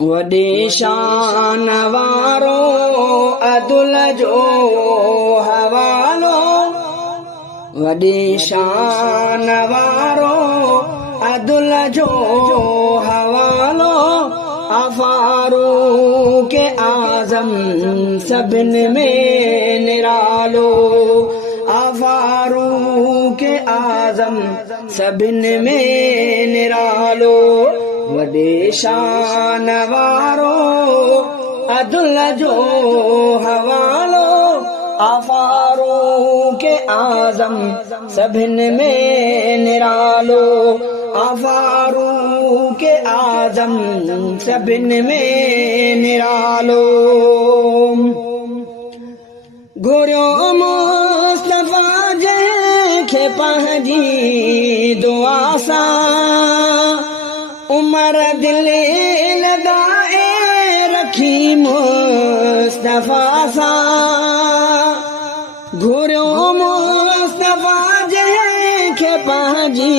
वॾे शान वारो अदुल जो हवालो, वॾे शान वारो अदुल जो हवालो, फारूक आज़म सभिनि में निरालो, फारूक आज़म सभिनि में निरालो, वॾे शान वारो अदुल जो हवालो, फारूक आज़म सभिनि में निरालो, फारूक आज़म सभिनि में निरालो। घुरियो मुस्तफ़ा जंहिंखे पंहिंजी दुआ सां, उमर दिल लॻाए रखी मुस्तफ़ा सां। घुरियो मुस्तफ़ा जंहिंखे पंहिंजी